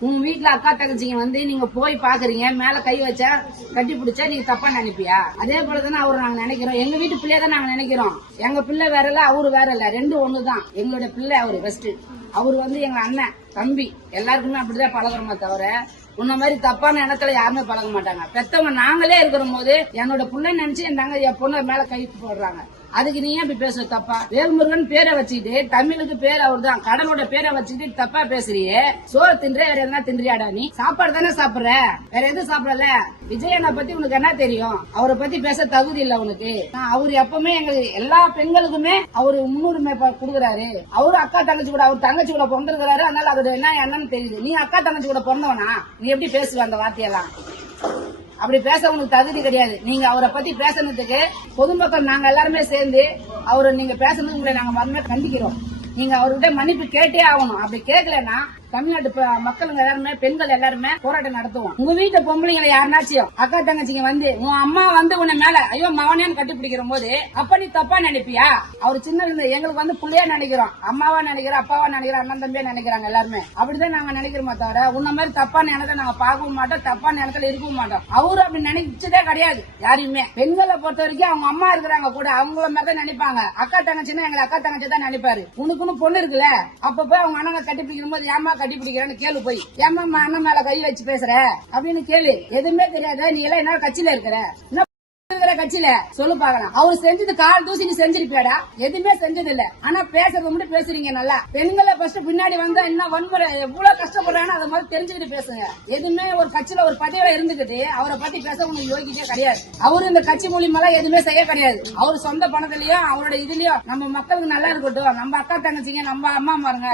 உங்க வீட்டுல அக்கா தங்கச்சிங்க வந்து நீங்க போய் பாக்குறீங்க மேல கை வச்சா கட்டி பிடிச்சா நீங்க தப்பா நினைப்பியா? அதே போலதானே அவரு நாங்க நினைக்கிறோம். எங்க வீட்டு பிள்ளைய தான் நாங்க நினைக்கிறோம். எங்க பிள்ளை வேற இல்ல அவரு வேற இல்ல ரெண்டும் ஒண்ணுதான். எங்களுடைய பிள்ளை அவரு ஃபர்ஸ்ட் அவரு வந்து எங்க அண்ணன். தம்பி எல்லாருக்குமே அப்படிதான் பழகுறோமே தவிர உன்ன மாதிரி தப்பான இடத்துல யாருமே பழக மாட்டாங்க. பெத்தவங்க நாங்களே இருக்கிற போது என்னோட புள்ள நினைச்சு என் தங்க என் பொண்ணு மேல கை போடுறாங்க. அதுக்கு நீ ஏன் இப்படி பேசுற தப்பா? வேல்முருகன் பேரை வச்சுக்கிட்டு தமிழுக்கு பேர் அவர் தான் கடலோட பேரை வச்சுக்கிட்டு தப்பா பேசுறியே. சோறு தின்ற வேற என்ன தின்றியாடா நீ? சாப்பாடு தானே சாப்பிடுற? வேற எதுவும் சாப்பிடல? விஜயனை பத்தி உனக்கு என்ன தெரியும்? அவரை பத்தி பேச தகுதி இல்ல உனக்கு. அவர் எப்பவுமே எங்களுக்கு எல்லா பெண்களுக்குமே அவரு முன்னுரிமை கொடுக்குறாரு. அவரு அக்கா தங்கச்சி கூட அவர் தங்கச்சி கூட பிறந்திருக்கிறாரு. அதனால அவர் என்ன என்னன்னு தெரியுது. நீ அக்கா தங்கச்சி கூட பிறந்தவனா? நீ எப்படி பேசுவ அந்த வார்த்தையெல்லாம்? அப்படி பேச உனக்கு தகுதி கிடையாது. நீங்க அவரை பத்தி பேசுனதுக்கு பொதுமக்கள் நாங்க எல்லாருமே சேர்ந்து அவரை நீங்க பேசுனது உங்களை நாங்க மறுநாள் கண்டிக்கிறோம். நீங்க அவர்கிட்ட மன்னிப்பு கேட்டே ஆகணும். அப்படி கேட்கலன்னா தமிழ்நாட்டு மக்களுங்க எல்லாருமே பெண்கள் எல்லாருமே போராட்டம் நடத்துவோம். உங்க வீட்டு பொம்பளைங்களை யாருனாச்சும் அக்கா தங்கச்சிங்க வந்து உன் அம்மா வந்து உன்னை மேல ஐயோ மவனேன்னு கட்டி போது அப்ப நீ தப்பா நினைப்பியா? அவர் சின்ன இருந்து எங்களுக்கு வந்து புள்ளையா நினைக்கிறோம். அம்மாவா நினைக்கிறோம் அப்பாவா நினைக்கிறோம் அண்ணன் தம்பியா நினைக்கிறாங்க எல்லாருமே. அப்படிதான் நாங்க நினைக்கிறோமே தவிர உன்ன மாதிரி தப்பான எண்ணத்தை நாங்க பார்க்கவும் மாட்டோம் தப்பான எண்ணத்துல இருக்கவும் மாட்டோம். அவரு அப்படி நினைச்சதே கிடையாது யாரையுமே. பெண்களை பொறுத்த வரைக்கும் அவங்க அம்மா இருக்கிறாங்க கூட அவங்கள மாதிரி தான் நினைப்பாங்க. அக்கா தங்கச்சின்னா எங்களை அக்கா தங்கச்சி தான் நினைப்பாரு. உனக்குன்னு பொண்ணு இருக்குல்ல அப்ப போய் அவங்க அண்ணனை கட்டி போது ஏமா கட்டி பிடிக்கிறேன்னு கேளு போய். ஏமா அண்ணன் மேல கை வச்சு பேசுற? அப்படின்னு கேளு. எதுவுமே தெரியாத நீ எல்லாம் என்ன கட்சியில இருக்கிற? இருக்கிற கட்சியில சொல்லு பாக்கலாம் அவர் செஞ்சது கால் தூசி நீ செஞ்சிருப்பியாடா? எதுவுமே செஞ்சது இல்ல ஆனா பேசுறது மட்டும் பேசுறீங்க நல்லா. பெண்களை ஃபர்ஸ்ட் பின்னாடி வந்தா என்ன வன்முறை எவ்வளவு கஷ்டப்படுறான்னு அதை மாதிரி தெரிஞ்சுக்கிட்டு பேசுங்க. எதுவுமே ஒரு கட்சியில ஒரு பதவியில இருந்துகிட்டு அவரை பத்தி பேச உனக்கு யோகிக்கே கிடையாது. அவரு இந்த கட்சி மூலியமெல்லாம் எதுவுமே செய்ய கிடையாது. அவர் சொந்த பணத்திலயும் அவரோட இதுலயும் நம்ம மக்களுக்கு நல்லா இருக்கட்டும். நம்ம அக்கா தங்கச்சிங்க நம்ம அம்மா மாருங்க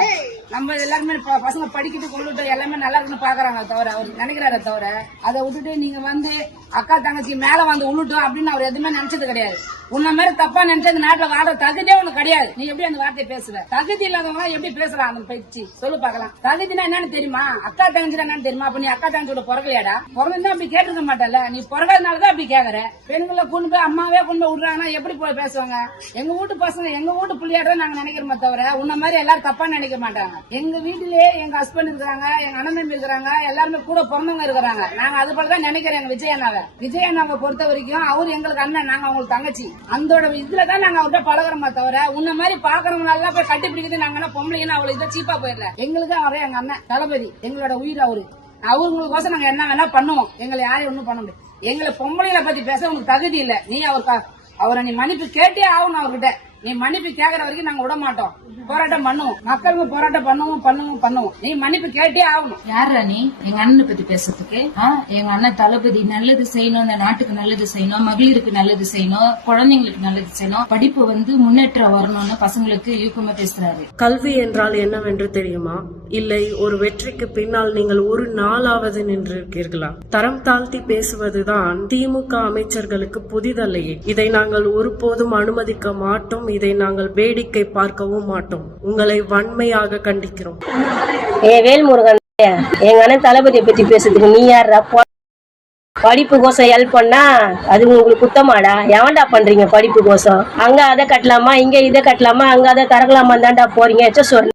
நம்ம எல்லாருமே ப- பசங்க படிக்கிட்டு கொண்டுட்டு எல்லாமே நல்லா இருக்குன்னு பாக்குறாங்க தவிர அவர் நினைக்கிறாரே தவிர அதை விட்டுட்டு நீங்க வந்து அக்கா தங்கச்சி மேல வந்து அப்படின்னு அவர் எதுவுமே நினைச்சது கிடையாது. உன்ன மாதிரி தப்பா நினைச்சது நாட்டுல வாழ்ற தகுதியே உனக்கு கிடையாது. நீ எப்படி அந்த வார்த்தையை பேசுவ? தகுதி இல்லாதவங்க எப்படி பேசுறான் அந்த பயிற்சி? சொல்லு பாக்கலாம் தகுதினா என்னன்னு தெரியுமா? அக்கா தங்கச்சினா என்னன்னு தெரியுமா? அப்ப நீ அக்கா தங்கச்சியோட பிறகுலையாடா பிறந்தா அப்படி கேட்டிருக்க மாட்டல நீ பிறகாதனாலதான் அப்படி கேக்குற. பெண்களை கொண்டு போய் அம்மாவே கொண்டு போய் விடுறாங்கன்னா எப்படி போய் பேசுவாங்க? எங்க வீட்டு பசங்க எங்க வீட்டு பிள்ளையாட நாங்க நினைக்கிறோமே தவிர உன்ன மாதிரி எல்லாரும் தப்பா நினைக்க மாட்டாங்க. எங்க வீட்டிலேயே எங்க ஹஸ்பண்ட் இருக்கிறாங்க எங்க அண்ணன் தம்பி இருக்கிறாங்க எல்லாருமே கூட பிறந்தவங்க இருக்கிறாங்க. நாங்க அது போலதான் தான் எங்க விஜய் அண்ணாவை. விஜய் அண்ணாவை பொறுத்த வரைக்கும் அவர் எங்களுக்கு அண்ணன் நாங்க அவங்களுக்கு தங்கச்சி. அந்தோட இதுலதான் நாங்க அவர்கிட்ட பழகுறோமே தவிர உன்ன மாதிரி பாக்குறவங்க எல்லாம் போய் கட்டி பிடிக்கிறது நாங்க என்ன அவ்வளவு இதை சீப்பா போயிடல எங்களுக்கு அவரே எங்க அண்ணன் தளபதி. எங்களோட உயிர் அவரு. அவங்களுக்கோசம் நாங்க என்ன வேணா பண்ணுவோம். எங்களை யாரையும் ஒண்ணும் பண்ண முடியாது. எங்களை பொம்பளைகளை பத்தி பேச உனக்கு தகுதி இல்ல. நீ அவர் அவரை நீ மன்னிப்பு கேட்டே ஆகணும் அவர்கிட்ட. நீ மன்னிப்பு கேக்குற வரைக்கும் நாங்க விட மாட்டோம். போராட்டம் பண்ணுவோம். மக்களுக்கு போராட்டம் பண்ணுவோம் பண்ணுவோம் பண்ணுவோம். நீ மன்னிப்பு கேட்டே ஆகணும். யார் ராணி எங்க அண்ணனை பத்தி பேசுறதுக்கு? ஆ, எங்க அண்ணன் தளபதி நல்லது செய்யணும் இந்த நாட்டுக்கு நல்லது செய்யணும் மகளிருக்கு நல்லது செய்யணும் குழந்தைங்களுக்கு நல்லது செய்யணும். படிப்பு வந்து முன்னேற்றம் வரணும்னு பசங்களுக்கு யூக்கமா பேசுறாரு. கல்வி என்றால் என்னவென்று தெரியுமா? இல்லை ஒரு வெற்றிக்கு பின்னால் நீங்கள் ஒரு நாளாவது நின்றிருக்கீர்களா? தரம் தாழ்த்தி பேசுவதுதான் திமுக அமைச்சர்களுக்கு புதிதல்லையே. இதை நாங்கள் ஒருபோதும் அனுமதிக்க மாட்டோம் இதை நாங்கள் வேடிக்கை பார்க்கவும் மாட்டோம். உங்களை வன்மையாக கண்டிக்கிறோம். ஏ வேல்முருகன் எங்க அண்ணன் தளபதியை பத்தி பேசுறதுக்கு நீ யாரா படிப்பு கோசம் ஹெல்ப் பண்ணா அது உங்களுக்கு குத்தமாடா? எவன்டா பண்றீங்க படிப்பு கோசம் அங்க அதை கட்டலாமா இங்க இதை கட்டலாமா அங்க அதை திறக்கலாமா தான்டா போறீங்க? எச்ச சொல்ல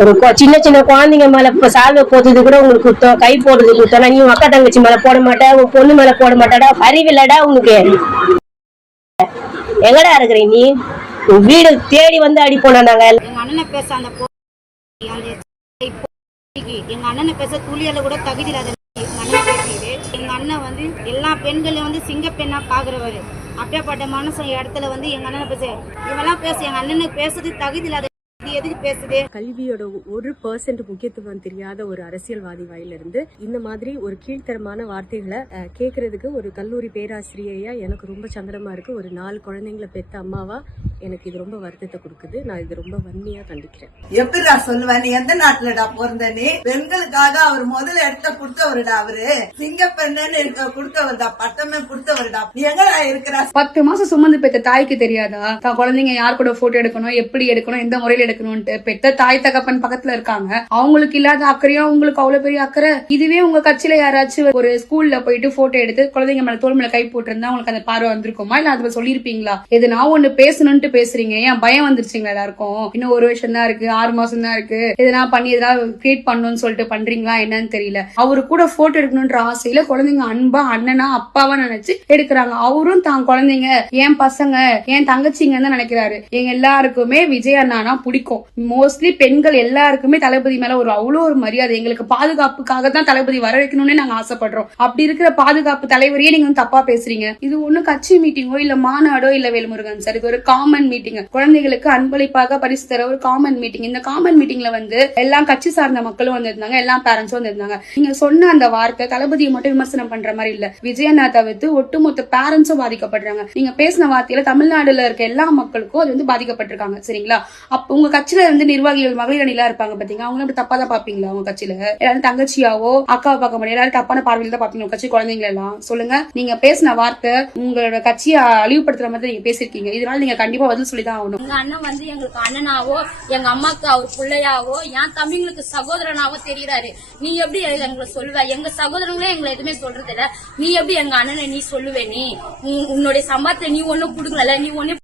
ஒரு சின்ன சின்ன குழந்தைங்க மேல இப்ப சால்வை போடுறது கூட உங்களுக்கு குத்தம் கை போடுறது குத்தம் நீ அக்கா தங்கச்சி மேல போட மாட்டா உன் பொண்ணு மேல போட மாட்டாடா அறிவில்லடா உனக்கு. எங்கடா இருக்கிற நீ? உன் வீடு தேடி வந்து அடி போனா நாங்க எங்க அண்ணனை பேச அந்த எங்க அண்ணனை பேச துளியில கூட தகுதி இல்லாத எங்க அண்ணன் எங்க அண்ணன் வந்து எல்லா பெண்களையும் வந்து சிங்க பெண்ணா பாக்குறவரு. அப்படியேப்பட்ட மனுஷன் இடத்துல வந்து எங்க அண்ணனை பேச இவெல்லாம் பேச எங்க அண்ணனுக்கு பேசுறது தகுதி இல்லாத எதுக்கு பேசுது? கல்வியோட ஒரு பர்சன்ட் முக்கியத்துவம் தெரியாத ஒரு அரசியல்வாதி வாயிலிருந்து இந்த மாதிரி ஒரு கீழ்த்தரமான வார்த்தைகளை கேட்கறதுக்கு ஒரு கல்லூரி பேராசிரியையா எனக்கு ரொம்ப சங்கடமா இருக்கு. ஒரு நாலு குழந்தைங்களை பெத்த அம்மாவா எனக்கு இது ரொம்ப வருத்தத்தை கொடுக்குது. நான் இது ரொம்ப வன்மையா கண்டிக்கிறேன். எப்படிடா சொல்லுவேன் நீ எந்த நாட்டுலடா பிறந்த நீ பெண்களுக்காக அவர் முதல்ல எடுத்த கொடுத்தவருடா அவரு. சிங்கப்பெண்ணு கொடுத்தவருடா பட்டமே கொடுத்தவருடா. நீ எங்கடா இருக்கிறா? பத்து மாசம் சுமந்து பெற்ற தாய்க்கு தெரியாதா? குழந்தைங்க யார் கூட போட்டோ எடுக்கணும் எப்படி எடுக்கணும் எந்த முறையில எடுக்கணும்ட்டு பெத்த தாய் தகப்பன் பக்கத்துல இருக்காங்க. அவங்களுக்கு இல்லாத அக்கறையா உங்களுக்கு அவ்வளவு பெரிய அக்கறை? இதுவே உங்க கட்சியில யாராச்சும் ஒரு ஸ்கூல்ல போயிட்டு போட்டோ எடுத்து குழந்தைங்க மேல தோல் மேல கை போட்டிருந்தா உங்களுக்கு அந்த பார்வை வந்திருக்குமா? இல்ல அதுல சொல்லிருப்பீங்களா இது நான் ஒண்ணு பேசணும்ட்டு பேசுறீங்க. ஏன் பயம் வந்துருச்சுங்களா எல்லாருக்கும்? இன்னும் ஒரு வருஷம் தான் இருக்கு ஆறு மாசம் தான் இருக்கு. எதனா பண்ணி எதனா கிரியேட் பண்ணணும்னு சொல்லிட்டு பண்றீங்களா என்னன்னு தெரியல. அவரு கூட போட்டோ எடுக்கணும்ன்ற ஆசையில குழந்தைங்க அன்பா அண்ணனா அப்பாவா நினைச்சு எடுக்கிறாங்க. அவரும் தான் குழந்தைங்க என் பசங்க என் தங்கச்சிங்கன்னு தான் நினைக்கிறாரு. எங்க எல்லாருக்குமே விஜய் அண்ணானா பிடிக்கும். மோஸ்ட்லி பெண்கள் எல்லாருக்குமே தளபதி மேல ஒரு அவ்வளோ ஒரு மரியாதை. எங்களுக்கு பாதுகாப்புக்காக தான் தளபதி வர வைக்கணும்னு நாங்க ஆசைப்படுறோம். அப்படி இருக்கிற பாதுகாப்பு தலைவரையே நீங்க தப்பா பேசுறீங்க. இது ஒண்ணு கட்சி மீட்டிங்கோ இல்ல மாநாடோ இல்ல வேல்முருகன் சார் இது ஒரு காமன் மீட்டிங் குழந்தைகளுக்கு அன்பளிப்பாக பரிசு தர ஒரு காமன் மீட்டிங் இந்த காமன் மீட்டிங்ல வந்து எல்லா கட்சி சார்ந்த மக்களும் வந்திருந்தாங்க. எல்லா பேரண்ட்ஸும் வந்திருந்தாங்க. நீங்க சொன்ன அந்த வார்த்தை தளபதியை மட்டும் விமர்சனம் பண்ற மாதிரி இல்ல. விஜயண்ணா தவிர்த்து ஒட்டுமொத்த பேரண்ட்ஸும் பாதிக்கப்படுறாங்க. நீங்க பேசின வார்த்தையில தமிழ்நாடுல இருக்க எல்லா மக்களுக்கும் அது வந்து பாதிக்கப்பட்டிருக்காங்க. சரிங்களா? அப்ப உங்க கட்சியில வந்து நிர்வாகிகள் மகளிர் அணிலா இருப்பாங்க பாத்தீங்க அவங்க அப்படி தப்பா தான் பாப்பீங்களா உங்க கட்சியில? எல்லாரும் தங்கச்சியாவோ அக்காவை பார்க்க முடியாது. எல்லாரும் தப்பான பார்வையில தான் பாப்பீங்க உங்க கட்சி குழந்தைங்க எல்லாம். சொல்லுங்க. நீங்க பேசின வார்த்தை உங்களோட கட்சியை அழிவுபடுத்துற மாதிரி நீங்க பேசிருக்கீங்க இதனால நீங்க கண்டிப்பா பதில் சொல்லி தான் ஆகணும். எங்க அண்ணன் வந்து எங்களுக்கு அண்ணனாவோ எங்க அம்மாக்கு அவர் பிள்ளையாவோ என் தம்பிங்களுக்கு சகோதரனாவோ தெரியுறாரு. நீ எப்படி எங்களை சொல்லுவ? எங்க சகோதரங்களே எங்களை எதுவுமே சொல்றது இல்ல நீ எப்படி எங்க அண்ணனை நீ சொல்லுவே நீ? உன்- உன்னுடைய சம்பாத்திய நீ ஒண்ணும் குடுக்கல நீ ஒண்ணு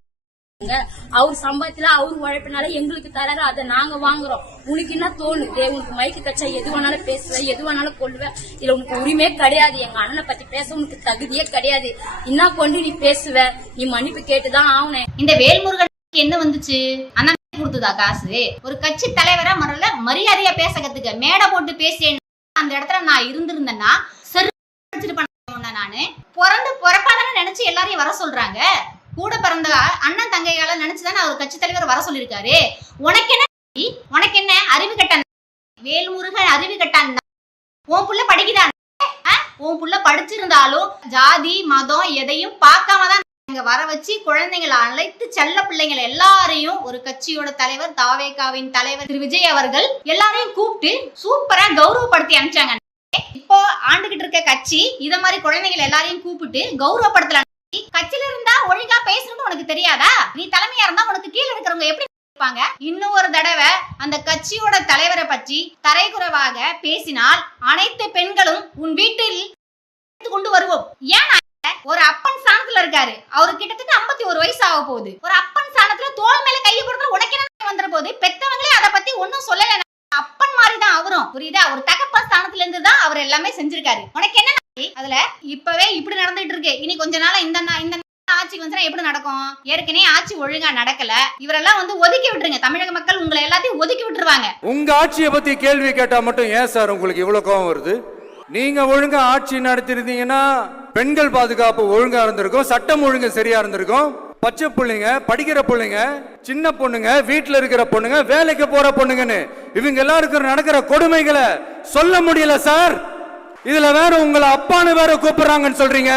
அவர் சம்பாத்தில அவர் உழைப்பினால எங்களுக்கு தராரு அதை நாங்க வாங்குறோம். உனக்கு என்ன தோணுது? உனக்கு மைக்கு கச்சா எது வேணாலும் பேசுவ எது வேணாலும் கொள்ளுவ. இதுல உனக்கு உரிமையே கிடையாது. எங்க அண்ணனை பத்தி பேச உனக்கு தகுதியே கிடையாது. என்ன கொண்டு நீ பேசுவ? நீ மன்னிப்பு கேட்டுதான் ஆகணும் இந்த வேல்முருகனுக்கு என்ன வந்துச்சு? அண்ணன் கொடுத்ததா காசு? ஒரு கட்சி தலைவரா மரல மரியாதையா பேச கத்துக்க. மேடை போட்டு பேசிய அந்த இடத்துல நான் இருந்திருந்தேன்னா சரி நானு. பிறந்து பிறப்பாதானே நினைச்சு எல்லாரையும் வர சொல்றாங்க? கூட பிறந்த அண்ணன் தங்கையால நினைச்சுதானே அவர் கட்சி தலைவர் வர சொல்லியிருக்காரு? உனக்கு என்ன உனக்கு என்ன அறிவு கட்டான் வேல்முருகன் அறிவு கட்டான் உன் புள்ள படிக்குதான் உன் புள்ள படிச்சிருந்தாலும் ஜாதி மதம் எதையும் பார்க்காம தான் இங்க வர வச்சு குழந்தைங்களை அழைத்து செல்ல பிள்ளைங்களை எல்லாரையும் ஒரு கட்சியோட தலைவர் தாவேகாவின் தலைவர் திரு விஜய் அவர்கள் எல்லாரையும் கூப்பிட்டு சூப்பரா கௌரவப்படுத்தி அனுப்பிச்சாங்க. இப்போ ஆண்டுகிட்டு இருக்க கட்சி இத மாதிரி குழந்தைகள் எல்லாரையும் கூப்பிட்டு கௌரவப்படுத்தலாம் கட்சியில இருந்தா ஒழுங்கா பேசணும்னு உனக்கு தெரியாதா? நீ தலைமையா இருந்தா உனக்கு கீழே இருக்கிறவங்க எப்படி இருப்பாங்க? இன்னும் ஒரு தடவை அந்த கட்சியோட தலைவரை பற்றி தரைக்குறைவாக பேசினால் அனைத்து பெண்களும் உன் வீட்டில் கொண்டு வருவோம். ஏன் ஒரு அப்பன் ஸ்தானத்துல இருக்காரு. அவரு கிட்டத்தட்ட 51 ஒரு வயசு ஆக போகுது. ஒரு அப்பன் ஸ்தானத்துல தோல் மேல கையை கொடுத்து உனக்கு வந்துற போது பெத்தவங்களே அதை பத்தி ஒன்னும் சொல்லல அப்பன் மாதிரி தான் அவரும். புரியுதா? ஒரு தகப்பன் ஸ்தானத்துல இருந்து தான் அவர் எல்லாமே செஞ்சிருக்காரு. உனக்கு என்ன நாயி? அதுல இப்பவே இப்படி நடந்துட்டு இருக்கு. இனி கொஞ்ச நாள் இந்த இந்த ஆட்சி ஆட்சிக்கு எப்படி நடக்கும்? ஏற்கனவே ஆட்சி ஒழுங்கா நடக்கல. இவரெல்லாம் வந்து ஒதுக்கி விட்டுருங்க. தமிழக மக்கள் உங்களை எல்லாத்தையும் ஒதுக்கி விட்டுருவாங்க. உங்க ஆட்சியை பத்தி கேள்வி கேட்டா மட்டும் ஏன் சார் உங்களுக்கு இவ்வளவு கோவம் வருது? நீங்க ஒழுங்கா ஆட்சி நடத்திருந்தீங்கன்னா பெண்கள் பாதுகாப்பு ஒழுங்கா இருந்திருக்கும் சட்டம் ஒழுங்கு சரியா இருந்திருக்கும். பச்சை பிள்ளைங்க படிக்கிற பிள்ளைங்க சின்ன பொண்ணுங்க வீட்டுல இருக்கிற பொண்ணுங்க வேலைக்கு போற பொண்ணுங்கன்னு இவங்க எல்லாருக்கும் நடக்கிற கொடுமைகளை சொல்ல முடியல சார். இதுல வேற உங்களை அப்பான்னு வேற கூப்பிடுறாங்கன்னு சொல்றீங்க.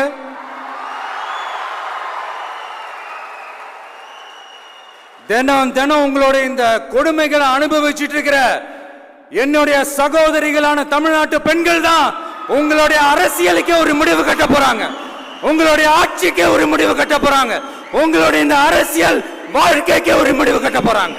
தினம் தினம் உங்களுடைய இந்த கொடுமைகளை அனுபவிச்சுட்டு இருக்கிற என்னுடைய சகோதரிகளான தமிழ்நாட்டு பெண்கள் தான் உங்களுடைய அரசியலுக்கே ஒரு முடிவு கட்ட போறாங்க. உங்களுடைய ஆட்சிக்கே ஒரு முடிவு கட்ட போறாங்க. உங்களுடைய இந்த அரசியல் வாழ்க்கைக்கே ஒரு முடிவு கட்ட போறாங்க.